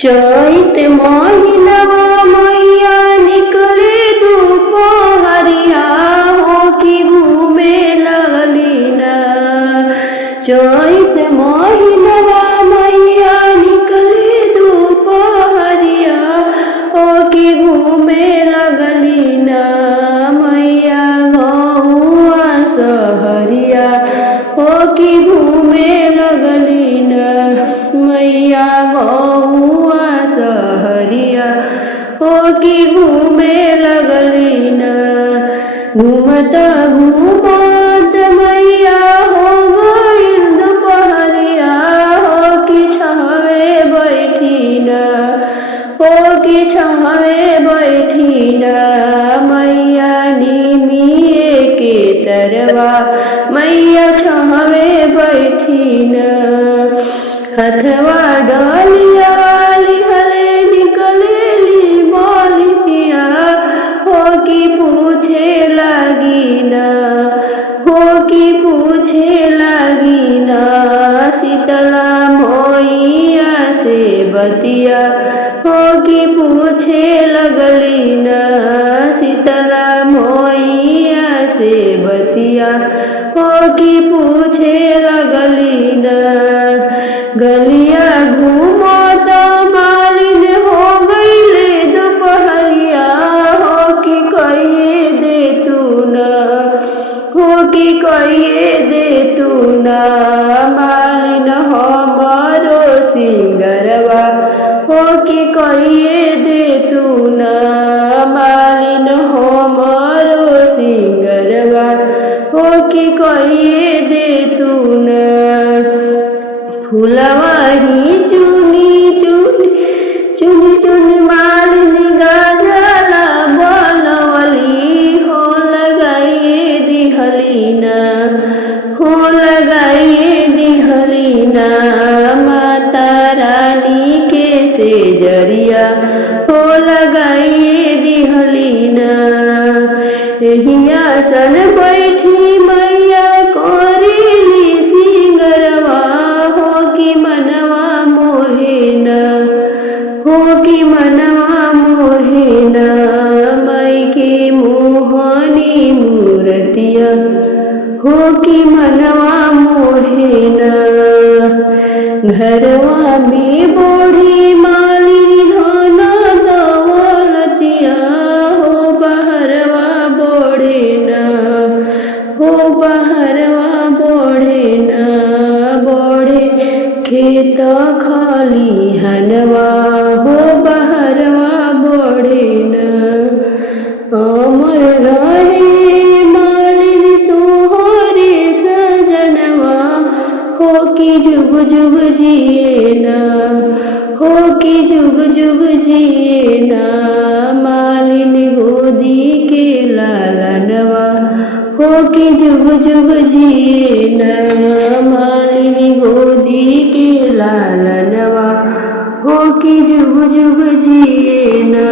चैत महीनवा मैया निकले दुपहरिया हो कि घूमे लगली ना। चैत महीनवा मैया निकले दुपहरिया हो कि घूमे लगली ना। मैया गौआ सहरिया हो कि घूमे लगली ना। मैया गौआ सहरिया हो कि घूमे लगली ना। घूमत घूमत मैया हो गइल दुपहरिया हो कि छावे बैठी ना। हो कि छावे बैठी ना। मैया निमिये के तरवा मैया छावे बैठी ना। हथवा डालिया लिहले निकलेली मालिया हो कि पूछे लगी ना। हो कि पूछे लगी ना। शीतला मोइया से बतिया हो कि पूछे लगली ना। शीतला मोइया से बतिया हो कि पूछे लगली ना। गलिया घूमत मालिन हो गइले दुपहरिया हो कि कहिए दे तू ना। हो कि कहिए दे तू ना। मालिन हमारो सिंगरवा हो कि कहिए दे तू ना। मालिन हमारो सिंगरवा हो कि कहिए दे तू ना। फूलवा ही चुनी चुनी चुनी चुनी मालिन गजला बनवली हो लगाइए दिहली ना। हो लगाइए दिहली ना। माता रानी के सेजरिया हो लगाइए दिहली ना। यही आसन बैठी मैया कोरिली सिंगरवा हो कि मनवा मोहे ना। हो कि मनवा मोहे ना। माई के मोहनी मूर्तिया हो कि मनवा मोहे ना। घरवा में बूढ़ी मालिनी धना दौलतिया हो बहरवा बढ़े ना। हो बहरवा बढ़े ना। बढ़े खेत खाली हनवा हो बहरवा बढ़े ना। अमर रहे मालिन तोहरे सजनवा हो कि जुग जुग जिए ना। हो कि जुग जुग जिए ना। मालिन गोदी के लालनवा हो कि जुग जुग जिए ना। मालिन गोदी के लालनवा हो कि जुग जुग जिए ना।